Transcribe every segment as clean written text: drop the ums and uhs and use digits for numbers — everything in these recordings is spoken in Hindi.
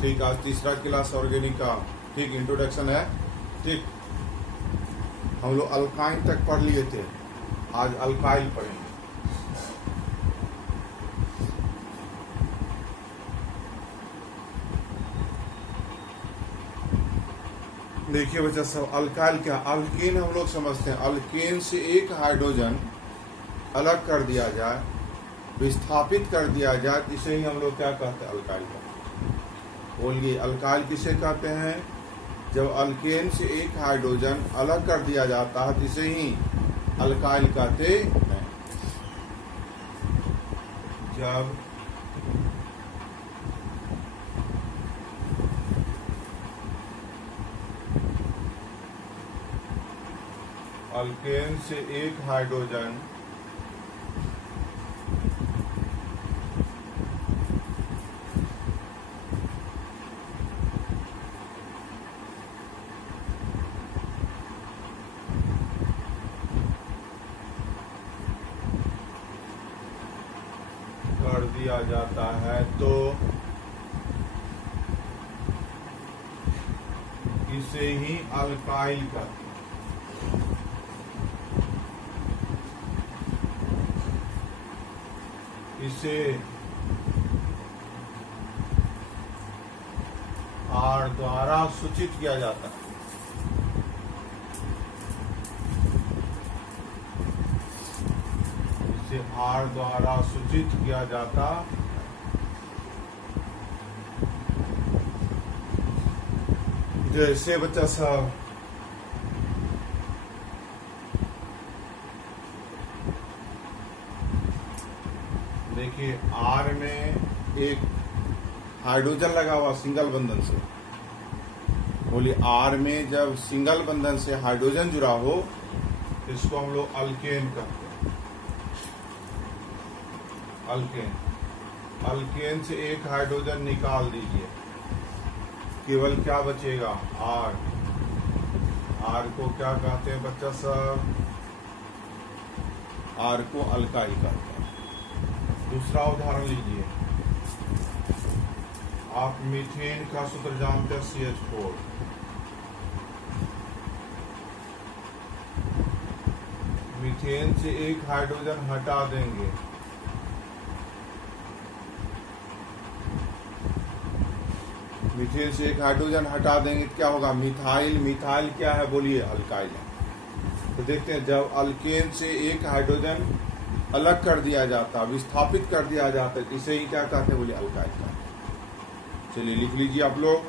ठीक, आज तीसरा क्लास ऑर्गेनिक का ठीक इंट्रोडक्शन है। ठीक, हम लोग अल्काइन तक पढ़ लिए थे, आज अल्काइल पढ़ेंगे। देखिए बच्चा सब, अल्काइल क्या, अल्केन हम लोग समझते हैं, अल्केन से एक हाइड्रोजन अलग कर दिया जाए, विस्थापित कर दिया जाए, इसे ही हम लोग क्या कहते हैं, अल्काइल कहते हैं। बोलिए, अल्काइल किसे कहते हैं? जब अल्केन से एक हाइड्रोजन अलग कर दिया जाता है, इसे ही अल्काइल कहते हैं। जब अल्केन से एक हाइड्रोजन कर दिया जाता है तो इसे ही अल्काइल कहते हैं। इसे R द्वारा सूचित किया जाता है। इसे R द्वारा सूचित किया जाता। जैसे बच्चा साहब, देखिए R में एक हाइड्रोजन लगा हुआ सिंगल बंधन से। बोलिए, R में जब सिंगल बंधन से हाइड्रोजन जुड़ा हो, इसको हम लोग अल्केन कहते हैं। अल्केन, अल्केन से एक हाइड्रोजन निकाल दीजिए, केवल क्या बचेगा, R। R को क्या कहते हैं बच्चा सब? R को अल्काइल कहते हैं। दूसरा उदाहरण लीजिए, आप मीथेन का सूत्र जानते हैं, CH4। मीथेन से एक हाइड्रोजन हटा देंगे, मीथेन से एक हाइड्रोजन हटा देंगे तो क्या होगा, मिथाइल। मिथाइल क्या है, बोलिए, अल्काइल है। तो देखते हैं, जब अल्केन से एक हाइड्रोजन अलग कर दिया जाता, विस्थापित कर दिया जाता, इसे ही क्या कहते हैं, बोलिए, अल्काइल कहते हैं। चलिए लिख लीजिए आप लोग,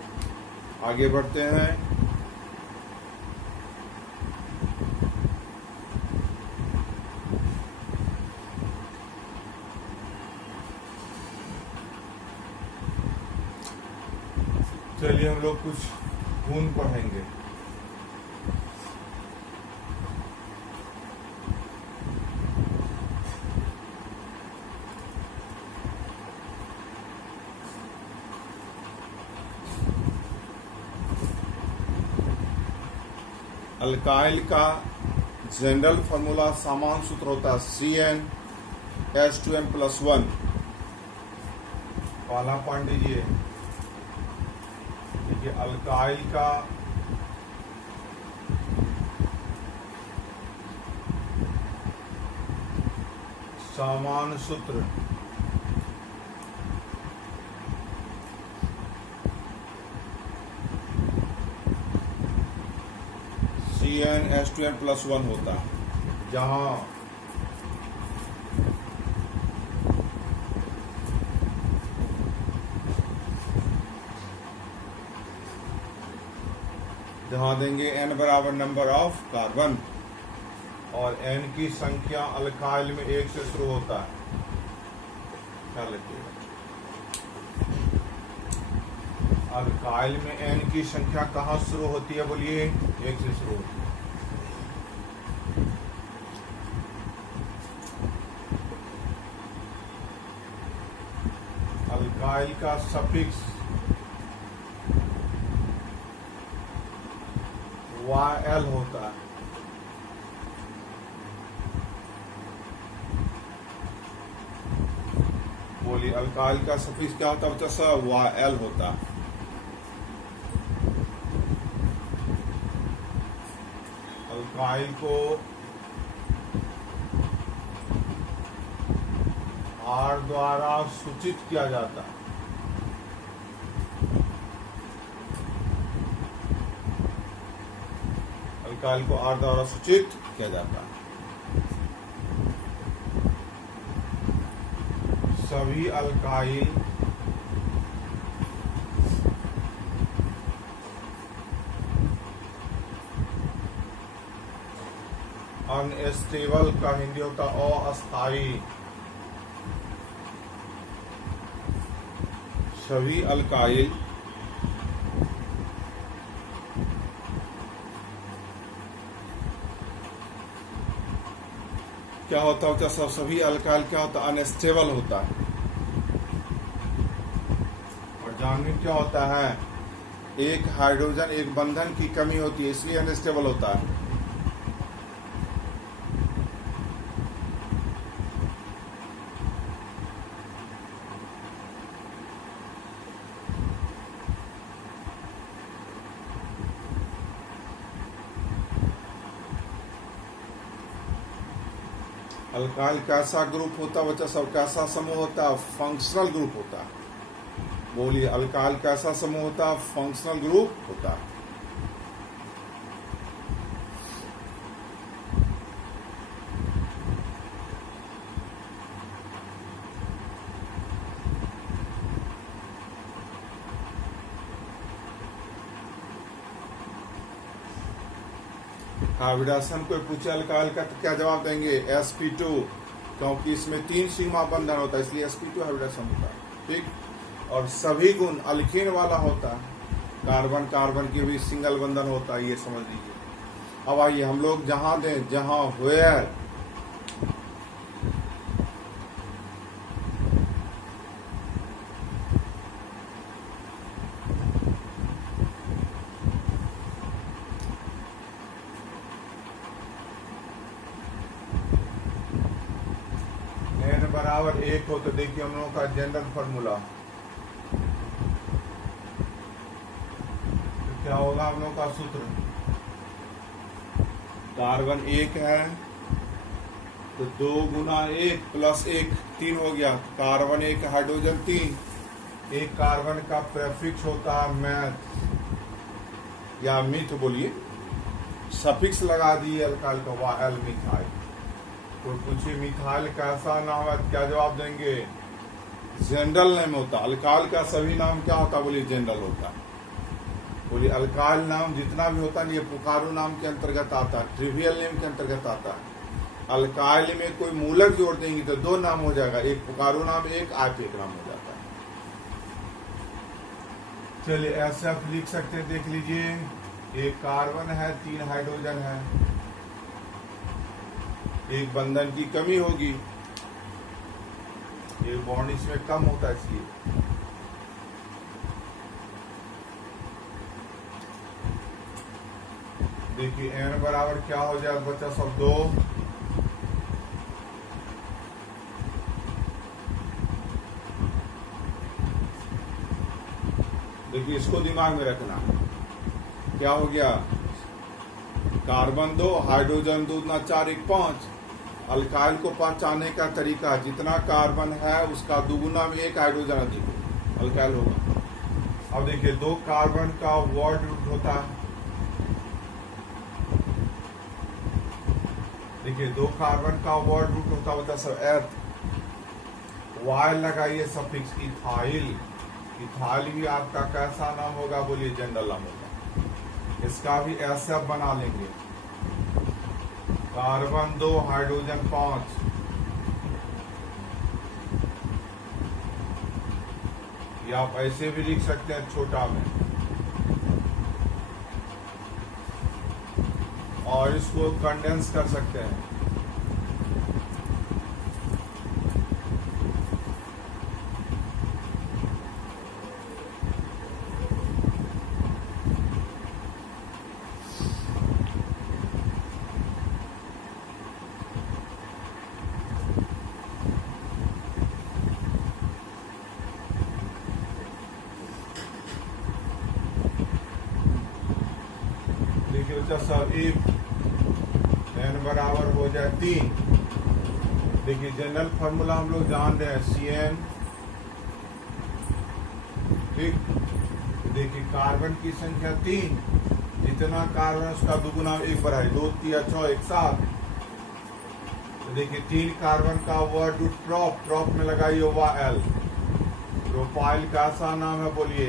आगे बढ़ते हैं। चलिए हम लोग कुछ गुण पढ़ेंगे। अल्काइल का जनरल फार्मूला, सामान्य सूत्र होता है CnH2n+1। पहला पॉइंट लीजिए, देखिए अल्काइल का सामान्य सूत्र CnH2n+1 होता है, जहां देंगे n बराबर नंबर ऑफ कार्बन, और n की संख्या अल्काइल में 1 से शुरू होता है। ख्याल रखिएगा, अल्काइल में n की संख्या कहाँ शुरू होती है, बोलिए, 1 से शुरू होती है। अल्काइल का सफिक्स YL होता है। बोलिए, अल्काइल का सफिक्स क्या होता है बच्चा? YL होता है। अल्काइल को R द्वारा सूचित किया जाता है। अल्काइल को R द्वारा सूचित किया जाता है। सभी अल्काइल अनस्टेबल का हिंदी होता अस्थायी। सभी अल्काइल क्या होता है? सभी अल्काइल क्या होता है? अनस्टेबल होता है। और जानवी क्या होता है? एक हाइड्रोजन एक बंधन की कमी होती है, इसलिए अनस्टेबल होता है। अल्काइल कैसा ग्रुप होता है बच्चा सब? कैसा समूह होता है? फंक्शनल ग्रुप होता है। बोलिए, अल्काइल कैसा समूह होता है? फंक्शनल ग्रुप होता है। हाइब्रिडाइजेशन कोई पूछे अल्काइल का तो क्या जवाब देंगे? sp2, क्योंकि इसमें 3 सिग्मा बंधन होता है, इसलिए sp2 हाइब्रिडाइजेशन होता है। ठीक। और सभी गुण अल्कीन वाला होता है। कार्बन कार्बन की भी सिंगल बंधन होता है, ये समझ लीजिए। अब आइए हम लोग जहां दें, जहां वेयर बराबर 1 हो तो देखिए हम लोगों का जनरल फॉर्मूला तो क्या होगा? हम लोगों का सूत्र, कार्बन 1 है तो 2 गुना 1 प्लस 1 3 हो गया। Carbon 1 hydrogen 3। एक कार्बन का प्रेफिक्स होता है मैथ या मिथ, बोलिए सफिक्स लगा दिए अल्काइल का, वाइल मिथाइल। कोई पूछिए मिथाइल कैसा नाम है, क्या जवाब देंगे? जनरल नेम होता। अल्काइल का सभी नाम क्या होता? बोलिए जनरल होता। बोलिए अल्काइल नाम जितना भी होता है ये पुकारू नाम के अंतर्गत आता है, ट्रिवियल नेम के अंतर्गत आता है। अल्काइल में कोई मूलक जोड़ देंगे तो 2 नाम हो जाएगा, एक पुकारू नाम, एक आपेक नाम हो जाता है। चलिए ऐसे आप लिख सकते हैं, देख लीजिए। एक कार्बन है, 3 हाइड्रोजन है, एक बंधन की कमी होगी, एक बॉन्ड इसमें कम होता है, इसलिए देखिए n बराबर क्या हो जाए बच्चा सब? 2। देखिए इसको दिमाग में रखना। क्या हो गया? कार्बन 2 हाइड्रोजन 2 दूना 4 1 5। अल्काइल को पहचानने का तरीका, जितना कार्बन है उसका दुगुना में 1 हाइड्रोजन अधिक अल्काइल होगा। अब देखिए 2 कार्बन का वर्ड रूट होता है। देखिए 2 कार्बन का वर्ड रूट होता है सब एर्थ। वाई लगाइए सफिक्स इथाइल। इथाइल भी आपका कैसा नाम होगा? बोलिए जनरल नाम होगा। इसका भी ऐसे आप बना लेंगे, कार्बन 2 हाइड्रोजन 5। या आप ऐसे भी लिख सकते हैं छोटा में, और इसको कंडेंस कर सकते हैं। देखिए बच्चा सब n बराबर हो जाए 3। देखिए जनरल फार्मूला हम लोग जान रहे हैं CN, ठीक। देखिए कार्बन की संख्या 3, जितना कार्बन उसका दुगुना 1 बढ़ाए, 2 3 6 1 7। तो देखिए 3 कार्बन का वर्ड रूट प्रॉप में लगाइए हुआ L। प्रोफाइल का सा नाम है, बोलिए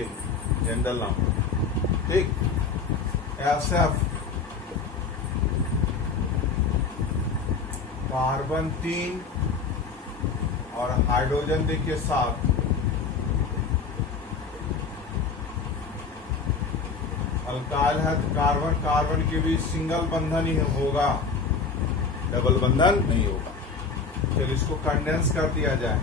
जनरल नाम, ठीक। SF कार्बन 3 और हाइड्रोजन देखिए 7। अल्काइल है तो कार्बन कार्बन के बीच सिंगल बंधन ही होगा, डबल बंधन नहीं होगा। चलिए इसको कंडेंस कर दिया जाए।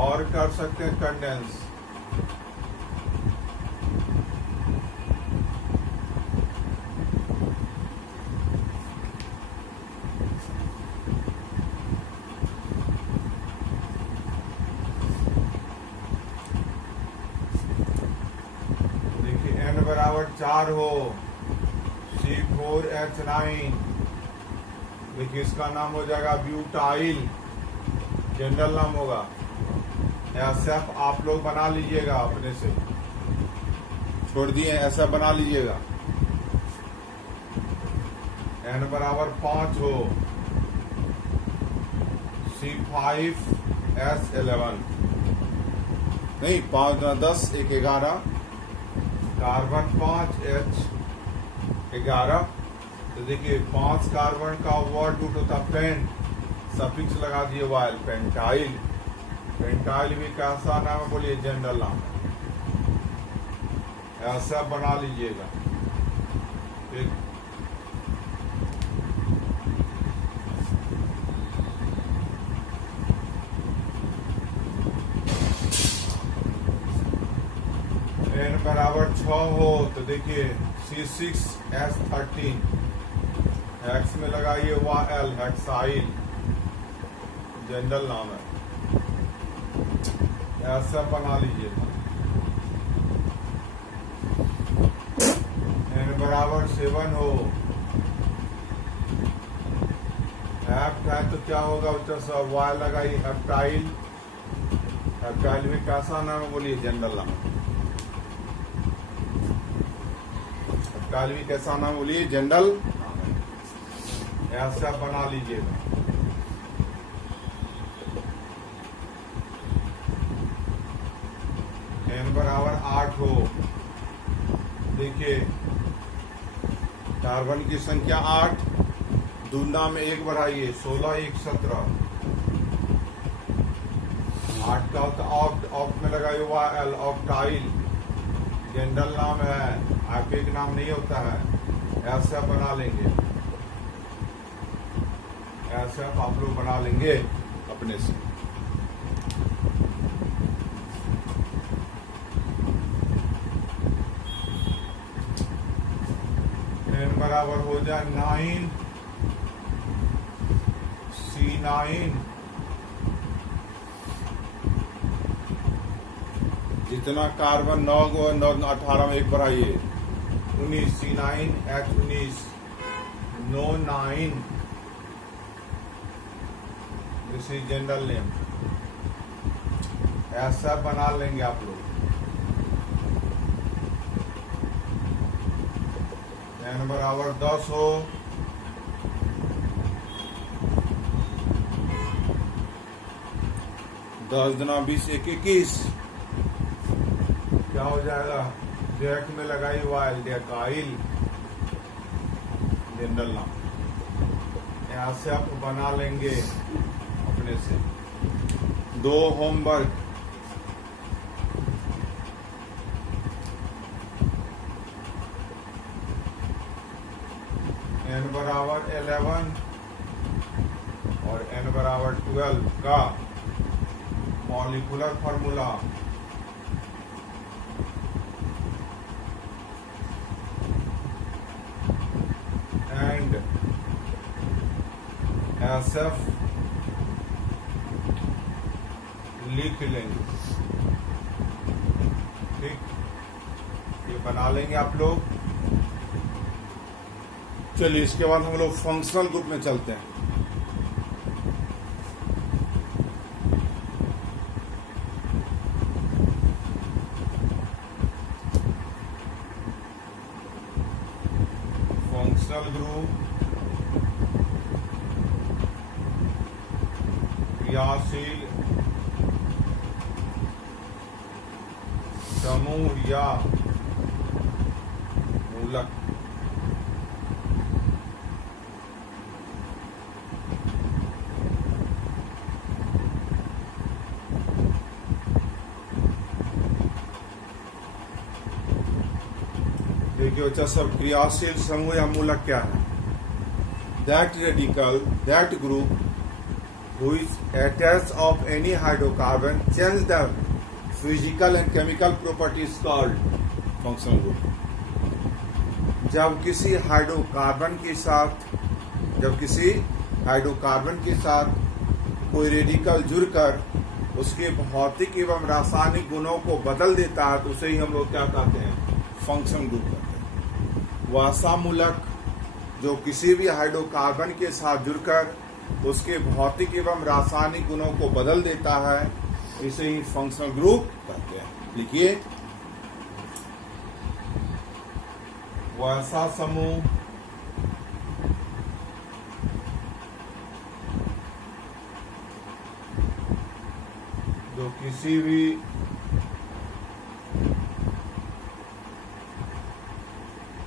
और कर सकते हैं कंडेंस। देखिए n बराबर 4 हो, C4H9, देखिए इसका नाम हो जाएगा ब्यूटाइल, जनरल नाम होगा। SF आप लोग बना लीजिएगा, अपने से छोड़ दिए, ऐसा बना लीजिएगा। n बराबर 5 हो, C5S11, नहीं 5 10 1 11, कार्बन 5H11। तो देखिए 5 कार्बन का वर्ड रूट होता पेंट, सफिक्स लगा दिए वाइल, पेंटाइल। पेंटाइल भी कैसा नाम है, बोलिए जनरल नाम है। ऐसा बना लीजिएगा, ठीक। n बराबर 6 हो तो देखिए C6H13, हेक्स में लगाइए हुआ L, हेक्साइल, जनरल नाम है। ऐसा बना लीजिएगा। n बराबर 7 हो, हेप्ट है तो क्या होगा, बच्चा वाई लगाइए हेप्टाइल। हेप्टाइल में कैसा नाम है, बोलिए जनरल नाम। हेप्टाइल भी कैसा नाम, बोलिए जनरल। ऐसा बना लीजिएगा। n बराबर 8 हो, देखिए कार्बन की संख्या 8, दूना में 1 बढ़ाइए, 16 1 17। 8 का होता ऑक्ट में लगाइए हुआ L, ऑक्टाइल, जनरल नाम है, आईपीक नाम नहीं होता है। ऐसा बना लेंगे, ऐसा आप लोग बना लेंगे अपने से। n बराबर हो जाए 9, C9, जितना कार्बन 9 को 9 18 में 1 बढ़ाइए, 19, C9H19, no 9, this is general name. ऐसा बना लेंगे आप लोग। n बराबर 10 हो, दस दुना 20 1 21, क्या हो जाएगा, जेट में लगाई वाइल, डेकाइल, जनरल नाम। यहाँ से आप बना लेंगे अपने से। 2 होमवर्क, n बराबर 11 और n बराबर 12 का मॉलिक्यूलर फार्मूला। एंड SF लिख लेंगे, ठीक। ये बना लेंगे आप लोग। चलिए इसके बाद हम लोग फंक्शनल ग्रुप में चलते हैं। फंक्शनल ग्रुप क्रियाशील समूह या मूलक। देखिए बच्चा सब, क्रियाशील समूह या मूलक क्या है? That radical, that group who is attached of any hydrocarbon change the physical and chemical properties called functional group। जब किसी हाइड्रोकार्बन के साथ कोई रेडिकल जुड़कर उसके भौतिक एवं रासायनिक गुणों को बदल देता है तो उसे ही हम लोग क्या कहते हैं? फंक्शनल ग्रुप कहते हैं। वसा मूलक जो किसी भी हाइड्रोकार्बन के साथ जुड़कर उसके भौतिक एवं रासायनिक गुणों को बदल देता है, इसे ही फंक्शनल ग्रुप कहते हैं। लिखिए, वसा समूह जो किसी भी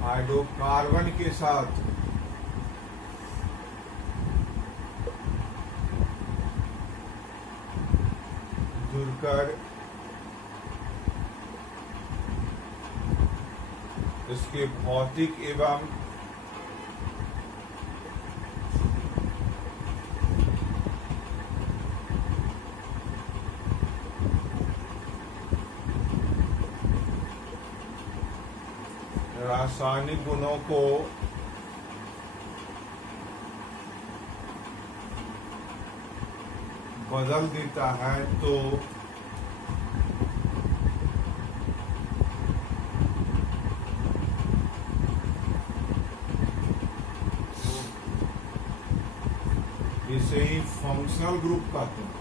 हाइड्रोकार्बन के साथ जुड़कर इसके भौतिक एवं रासायनिक गुणों को बदल देता है तो इसे ही फंक्शनल ग्रुप कहते हैं।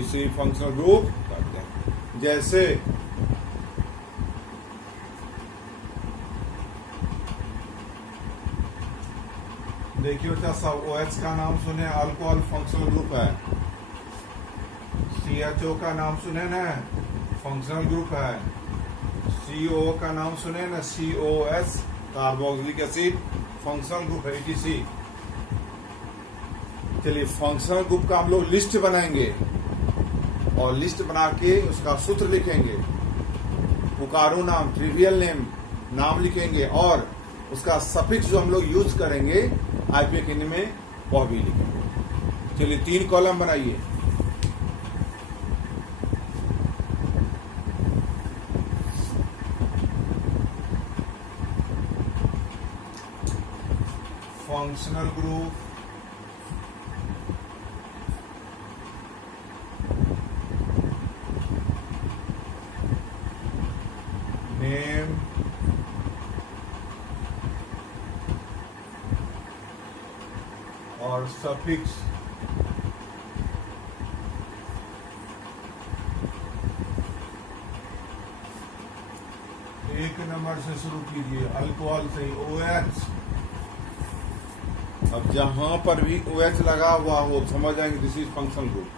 इसे ही फंक्शनल ग्रुप कहते हैं। जैसे देखिए बच्चा सब, OH का नाम सुने, अल्कोहल फंक्शनल ग्रुप है। CHO का नाम सुने ना, फंक्शनल ग्रुप है। CO का नाम सुने ना, COS carboxylic acid functional group है, ETC। चलिए फंक्शनल ग्रुप का हम लोग लिस्ट बनाएंगे और लिस्ट बना के उसका सूत्र लिखेंगे। पुकारो नाम, ट्रिवियल नेम नाम लिखेंगे और उसका सफिक्स जो हम लोग यूज करेंगे आईपीए में वह भी लिखेंगे। चलिए 3 कॉलम बनाइए। फंक्शनल ग्रुप नेम और सफिक्स एक नंबर से शुरू कीजिए, अल्कोहल से OH। अब जहां पर भी OH लगा हुआ हो समझ जाएंगे this is functional group.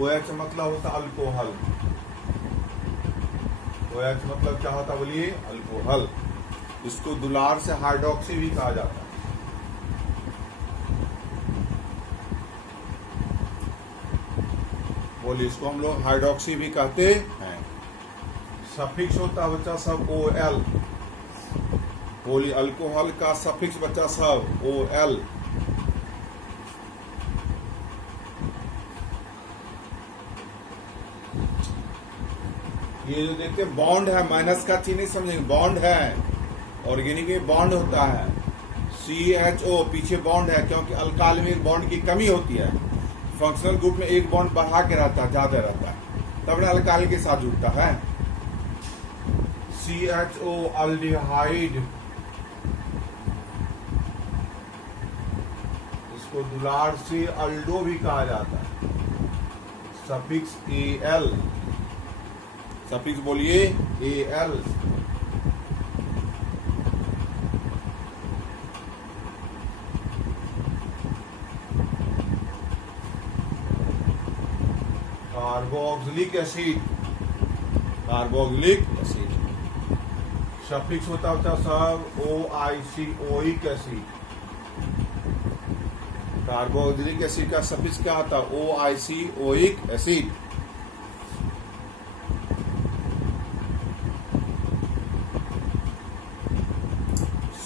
OH मतलब होता अल्कोहल। OH मतलब क्या होता बोलिए? अल्कोहल। इसको दुलार से हाइड्रोक्सी भी कहा जाता है। बोलिए, इसको हम लोग हाइड्रोक्सी भी कहते हैं। सफिक्स होता है बच्चा सब OL। बोलिए, अल्कोहल का सफिक्स बच्चा सब OL। ये जो देखते हैं बॉन्ड है, माइनस का चिन्ह नहीं समझेंगे, बॉन्ड है। ऑर्गेनिक में बॉन्ड होता है, CHO पीछे बॉन्ड है, क्योंकि अल्काइल में बॉन्ड की कमी होती है। फंक्शनल ग्रुप में एक बॉन्ड बढ़ा के रहता है, ज्यादा रहता है, तब अल्काइल के साथ जुड़ता है। CHO अल्डिहाइड, इसको दुलार से अल्डो भी कहा जाता है। सफिक्स AL, सफिक्स बोलिए AL। Carboxylic acid, carboxylic acid suffix होता सब OIC, oic acid. Carboxylic acid का सफिक्स क्या होता? OIC, oic acid.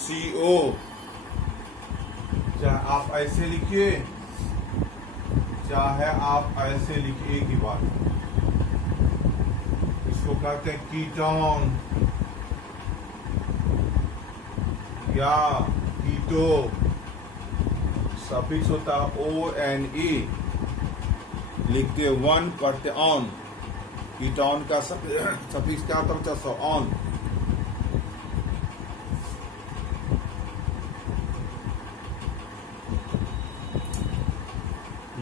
CO, चाहे आप ऐसे लिखिए चाहे आप ऐसे लिखिए, एक ही बात। इसको कहते हैं कीटोन या कीटो। सफिक्स होता ONE, लिखते वन पढ़ते ऑन। कीटोन का सफिक्स क्या होता? On.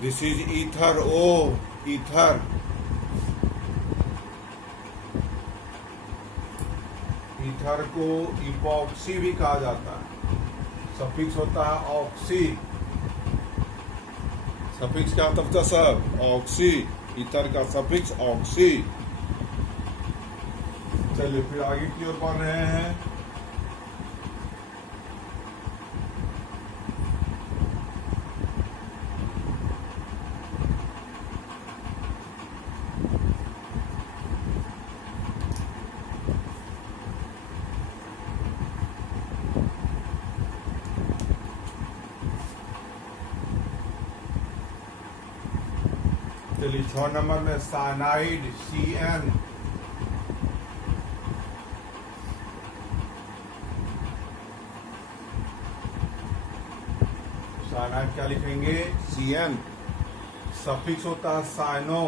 This is ether, O, ether. Ether को इपॉक्सी भी कहा जाता है। सफिक्स होता है ऑक्सी। सफिक्स क्या होता सब? ऑक्सी। ईथर का सफिक्स ऑक्सी। चलिए फिर आगे की ओर बढ़ रहे हैं। चलिए 6 नंबर में साइनाइड, CN। साइनाइड क्या लिखेंगे? CN। सफिक्स होता है साइनो,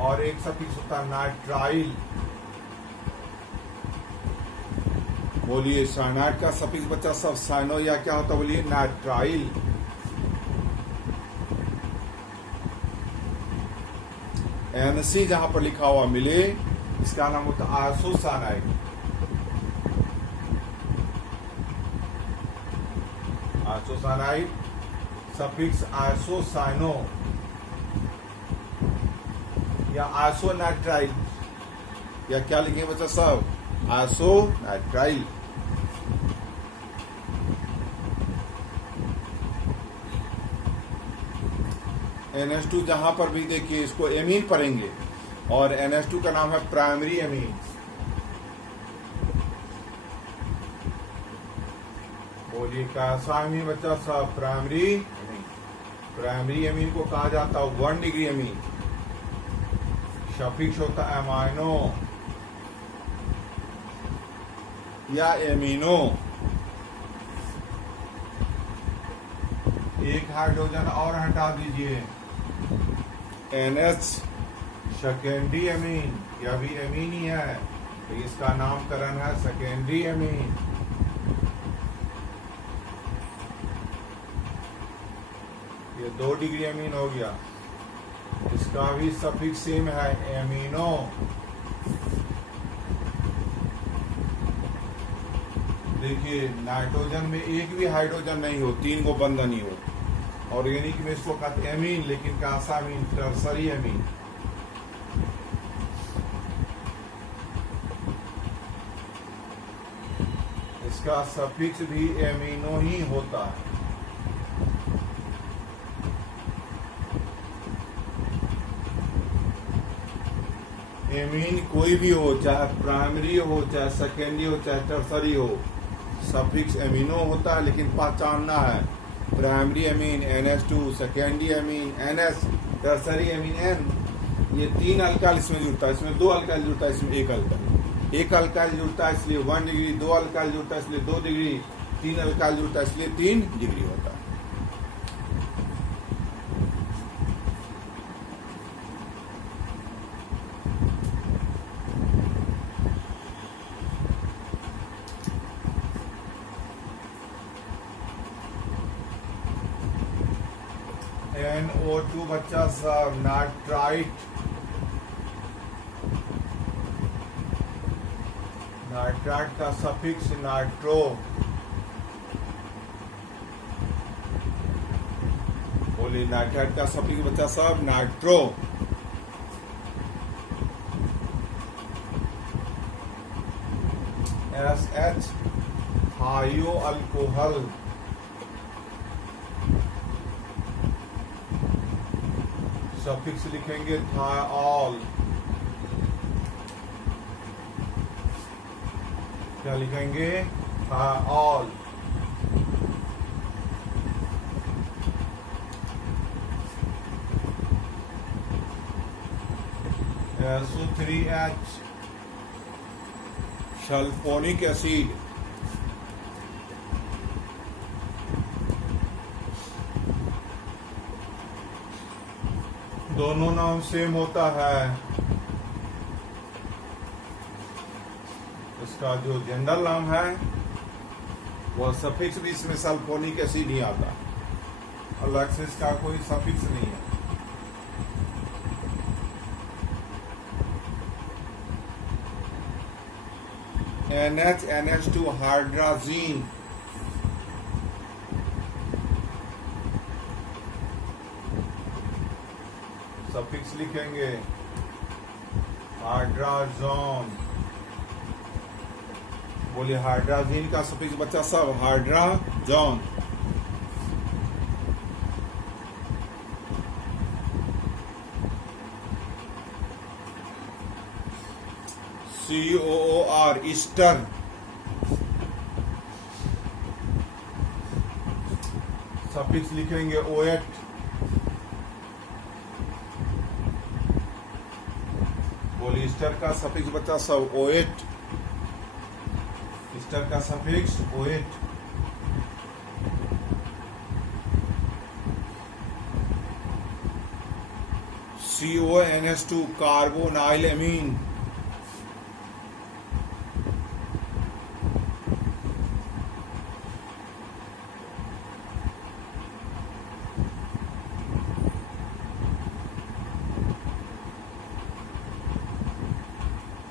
और एक सफिक्स होता है नाइट्राइल। बोलिए साइनाइड का सफिक्स बच्चा सब साइनो या क्या होता? बोलिए नाइट्राइल। NC जहां पर लिखा हुआ मिले, इसका नाम होता है आइसोसाइनाइड। आइसोसाइनाइड सफिक्स आइसोसाइनो या आइसोनाइट्राइल, या क्या लिखेंगे बच्चा सब? आइसोनाइट्राइल। NH2 जहां पर भी देखिए इसको एमीन पढ़ेंगे, और NH2 का नाम है प्राइमरी एमीन। बोलिए कैसा एमीन बच्चा साहब? Primary amine. प्राइमरी एमीन को कहा जाता है 1 डिग्री एमीन। सफिक्स होता है एमाइनो या एमिनो। एक हाइड्रोजन और हटा दीजिए, NH सेकेंडरी एमीन। यह भी एमीन ही है, तो इसका नामकरण है सेकेंडरी एमीन। ये 2 डिग्री एमीन हो गया। इसका भी सफिक्स सेम है एमिनो। देखिए नाइट्रोजन में एक भी हाइड्रोजन नहीं हो, 3 को बंधन ही हो। ऑर्गेनिक में इसको कहते एमीन, लेकिन कैसा एमीन? Tertiary amine. इसका सफिक्स भी एमिनो ही होता है। एमीन कोई भी हो, चाहे प्राइमरी हो, चाहे सेकेंडरी हो, चाहे टर्सरी हो, सफिक्स एमिनो होता है। लेकिन पहचानना है, primary amine NH2, secondary amine NS, tertiary amine N। ये 3 अल्काइल इसमें जुड़ता है, इसमें 2 अल्काइल जुड़ता है, इसमें 1 अल्काइल। 1 अल्काइल जुड़ता है इसलिए 1 डिग्री, 2 अल्काइल जुड़ता है इसलिए 2 डिग्री, 3 अल्काइल जुड़ता है इसलिए 3 डिग्री होता है। NO2 बच्चा सब नाइट्राइट, नाइट्राइट का सफिक्स नाइट्रो, बोलिए नाइट्राइट का सफिक्स बच्चा सब नाइट्रो। SH थायो अल्कोहल, सफिक्स लिखेंगे थायॉल, क्या लिखेंगे थायॉल। SO3H सल्फोनिक एसिड, दोनों नाम सेम होता है, इसका जो जनरल नाम है वह सफिक्स भी इसमें सल्फोनिक एसिड ही आता, अलग से इसका कोई सफिक्स नहीं है। NH2 हाइड्राजीन, सफिक्स लिखेंगे हाइड्राजोन, बोलिए हाइड्राजीन का सफिक्स बच्चा सब हाइड्राजोन। COOR ईस्टर, सफिक्स लिखेंगे OH, बोलिए ईस्टर का सफिक्स बच्चा सब OH, ईस्टर का suffix OH। CONH2 carbonyl amine,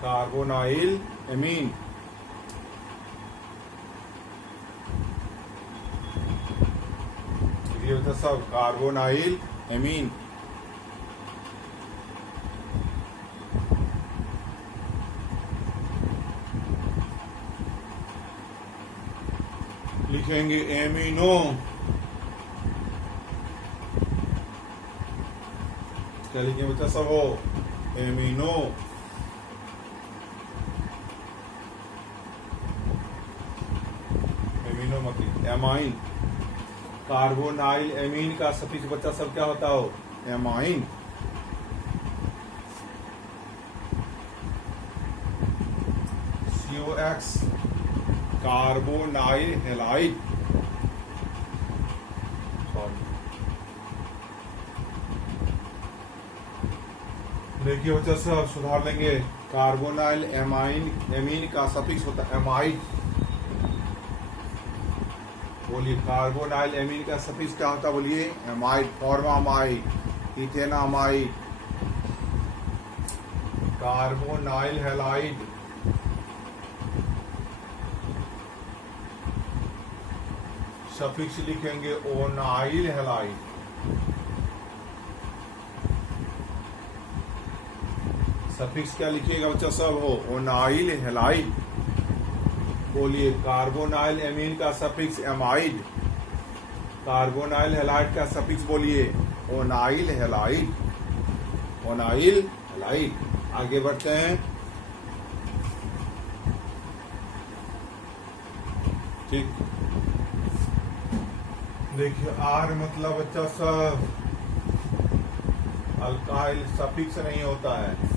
carbonyl amine. ये होता सब कार्बोनाइल एमीन। लिखेंगे एमिनो, क्या लिखेंगे बच्चा सब हो एमिनो। एमिनो मतलब एमाइन, कार्बोनाइल एमीन का सफिक्स बच्चा सब क्या होता हो एमाइन। COX कार्बोनाइल हेलाइड, देखिए बच्चा सब सुधार लेंगे। कार्बोनाइल एमाइन एमीन का सफिक्स होता है एमाइड, बोलिए कार्बोनाइल एमीन का सफिक्स क्या होता है बोलिए amide. Formamide, ethanamide, carbonyl halide, suffix लिखेंगे ओनाइल हेलाइड। सफिक्स क्या लिखिएगा बच्चा सब हो ओनाइल हेलाइड। बोलिए कार्बोनाइल एमीन का सफिक्स एमाइड, कार्बोनाइल हेलाइड का सफिक्स बोलिए ओनाइल हेलाइड, ओनाइल हेलाइड। आगे बढ़ते हैं, ठीक। देखिए आर मतलब बच्चा सब अल्काइल सफिक्स नहीं होता है।